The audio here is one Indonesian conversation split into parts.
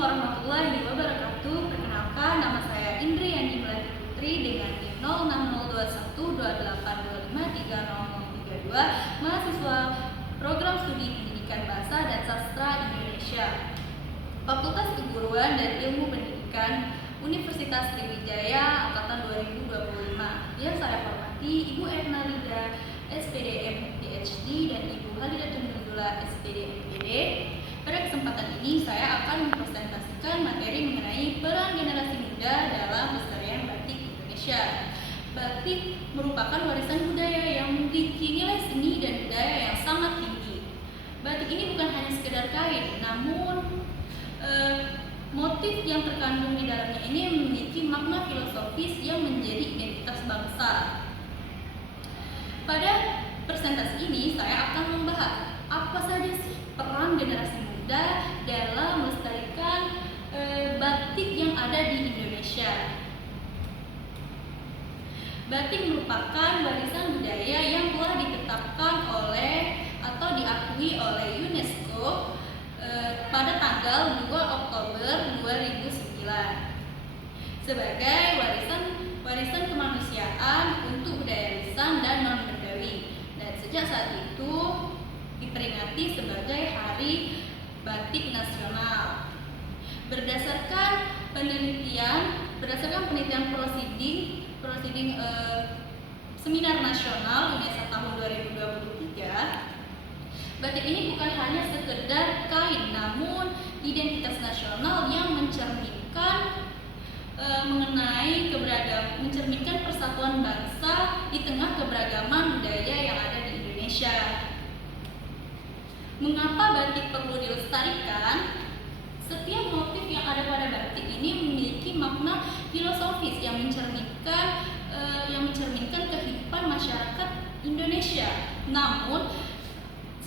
warahmatullahi wabarakatuh. Perkenalkan, nama saya Indriani Melati Putri dengan NIM 0602128253032, mahasiswa Program Studi Pendidikan Bahasa dan Sastra Indonesia, Fakultas Keguruan dan Ilmu Pendidikan, Universitas Sriwijaya Angkatan 2025. Yang saya hormati Ibu Erna Rida, SPDM PhD, dan Ibu Halidatun Nuzula, SPD MPD. Pada kesempatan ini saya akan mempresentasikan materi mengenai peran generasi muda dalam pelestarian batik Indonesia. Batik merupakan warisan budaya yang memiliki nilai seni dan budaya yang sangat tinggi. Batik ini bukan hanya sekedar kain, namun motif yang terkandung di dalamnya ini memiliki makna filosofis yang menjadi identitas bangsa. Pada presentasi ini saya akan membahas apa saja sih peran generasi muda dalam melestarikan batik yang ada di Indonesia. Batik merupakan warisan budaya yang telah ditetapkan oleh atau diakui oleh UNESCO pada tanggal 2 Oktober 2009 sebagai warisan kemanusiaan untuk budaya lisan dan non-bendawi, dan sejak saat itu diperingati sebagai Hari Batik Nasional. Berdasarkan penelitian prosiding Seminar Nasional UNESA tahun 2023, batik ini bukan hanya sekedar kain, namun identitas nasional yang mencerminkan mencerminkan persatuan bangsa di tengah keberagaman budaya yang ada di Indonesia. Mengapa batik perlu dilestarikan? Setiap motif yang ada pada batik ini memiliki makna filosofis yang mencerminkan kehidupan masyarakat Indonesia. Namun,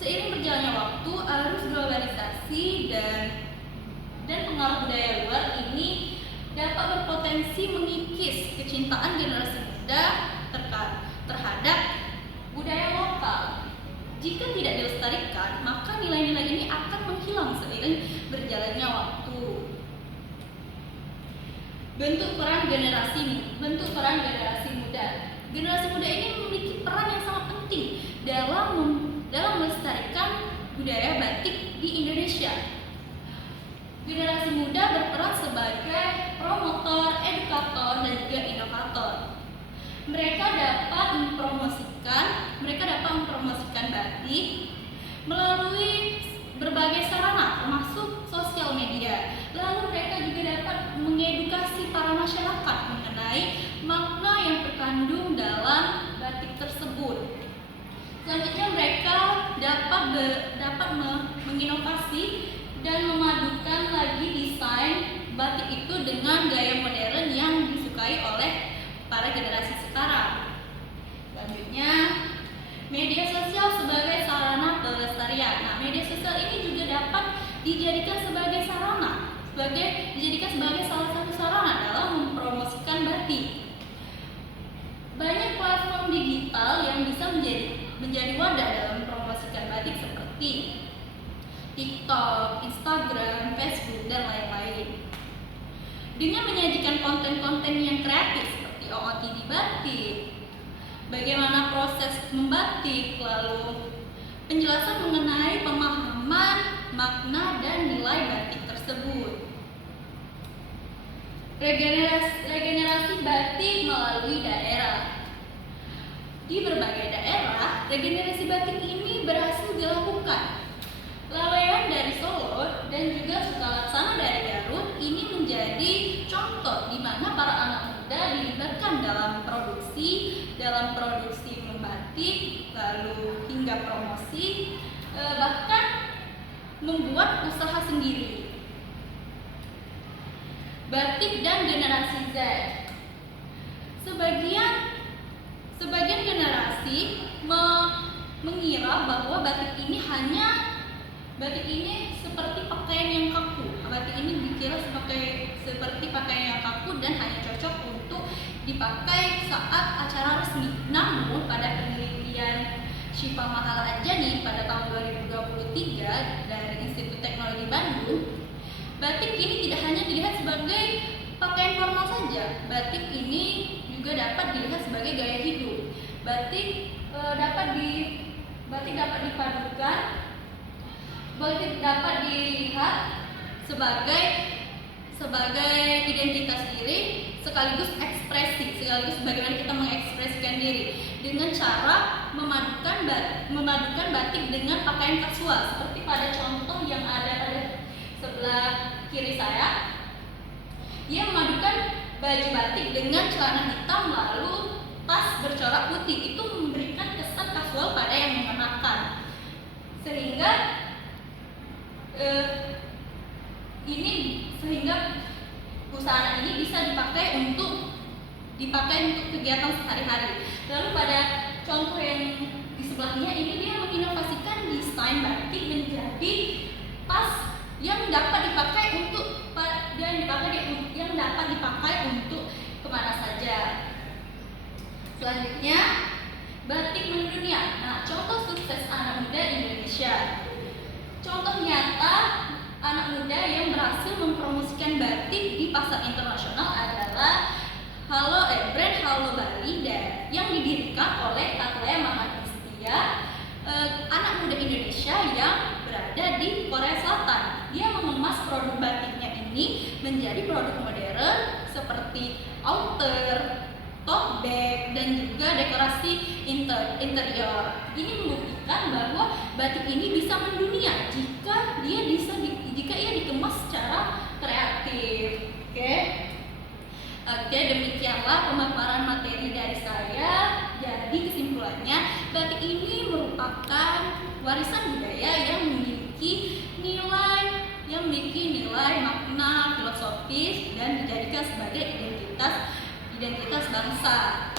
seiring berjalannya waktu, arus globalisasi dan pengaruh budaya luar ini dapat berpotensi mengikis kecintaan generasi muda terhadap budaya lokal. Jika tidak dilestarikan, maka nilai-nilai ini akan menghilang seiring berjalannya waktu. Bentuk peran generasi muda. Generasi muda ini memiliki peran yang sangat penting dalam melestarikan budaya batik di Indonesia. Generasi muda berperan sebagai promotor, edukator, dan juga inovator. Mereka dapat mempromosikan batik melalui berbagai sarana, termasuk sosial media. Lalu mereka juga dapat mengedukasi para masyarakat mengenai makna yang terkandung dalam batik tersebut. Selanjutnya mereka dapat menginovasi dan memadukan lagi desain batik itu dengan gaya modern yang disukai oleh para generasi sekarang. Selanjutnya, media sosial sebagai sarana pelestarian. Nah, media sosial ini juga dapat dijadikan sebagai salah satu sarana dalam mempromosikan batik. Banyak platform digital yang bisa menjadi wadah dalam mempromosikan batik seperti TikTok, Instagram, Facebook, dan lain-lain. Dengan menyajikan konten-konten yang kreatif seperti OOTD batik, bagaimana proses membatik, lalu penjelasan mengenai pemahaman, makna, dan nilai batik tersebut. Regenerasi batik melalui daerah. Di berbagai daerah, regenerasi batik ini berhasil dilakukan. Laweyan dari Solo dan juga Sukalaksana dari Garut ini menjadi contoh di mana para anak muda dilibatkan dalam produksi membatik, lalu hingga promosi, bahkan membuat usaha sendiri. Batik dan generasi Z. Sebagian generasi mengira bahwa batik ini seperti pakaian yang kaku. Batik ini dikira seperti pakaian yang kaku dan hanya cocok untuk dipakai saat acara resmi. Namun pada penelitian Syifa Mahala Anjani pada tahun 2023 dari Institut Teknologi Bandung, batik ini sebagai pakaian formal saja. Batik ini juga dapat dilihat sebagai gaya hidup. Batik dapat dilihat sebagai identitas diri, sekaligus ekspresi, sekaligus bagaimana kita mengekspresikan diri dengan cara memadukan batik dengan pakaian kasual, seperti pada contoh yang ada pada sebelah kiri saya. Ia memadukan baju batik dengan celana hitam lalu tas bercorak putih. Itu memberikan kesan kasual pada yang mengenakan, sehingga busana ini bisa dipakai untuk kegiatan sehari-hari. Lalu pada contoh yang di sebelahnya ini, dia menginovasikan desain batik menjadi tas yang dapat dipakai untuk kemana saja. Selanjutnya, batik mendunia. Nah, contoh sukses anak muda Indonesia. Contoh nyata anak muda yang berhasil mempromosikan batik di pasar internasional adalah brand Halo Bali yang didirikan oleh Katleya Mahadistia, anak muda Indonesia yang berada di Korea Selatan. Dia mengemas produk batiknya ini menjadi produk modern seperti outer, tote bag, dan juga dekorasi interior. Ini membuktikan bahwa batik ini bisa mendunia jika ia dikemas secara kreatif. Oke, demikianlah pemaparan materi dari saya. Jadi kesimpulannya, batik ini merupakan warisan budaya yang memiliki nilai makna filosofis dan dijadikan sebagai identitas bangsa.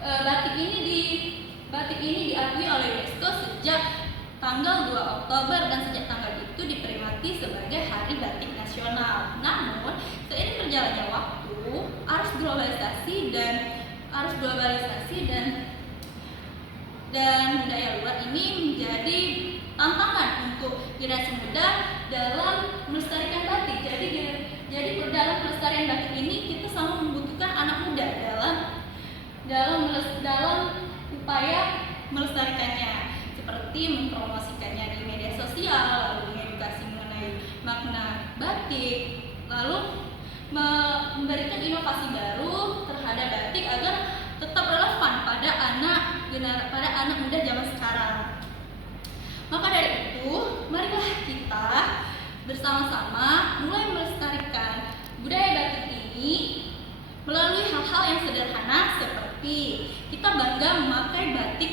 Batik ini diakui oleh UNESCO sejak tanggal 2 Oktober dan sejak tanggal itu diperingati sebagai Hari Batik Nasional. Namun, seiring berjalannya waktu, arus globalisasi dan budaya luar ini menjadi tantangan untuk generasi muda dalam melestarikan batik. Jadi dalam pelestarian batik ini kita sangat membutuhkan anak muda dalam upaya melestarikannya, seperti mempromosikannya di media sosial, lalu mengedukasi mengenai makna batik, lalu memberikan inovasi baru terhadap batik agar tetap relevan pada anak muda zaman sekarang. Maka dari itu, marilah kita bersama-sama mulai melestarikan budaya batik ini melalui hal-hal yang sederhana, seperti kita bangga memakai batik,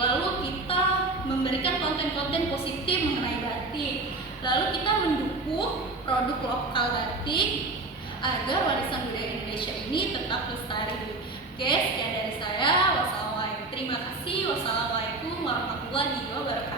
lalu kita memberikan konten-konten positif mengenai batik, lalu kita mendukung produk lokal batik agar warisan budaya Indonesia ini tetap lestari. Oke, sekian dari saya. Terima kasih. Wassalamualaikum warahmatullahi wabarakatuh.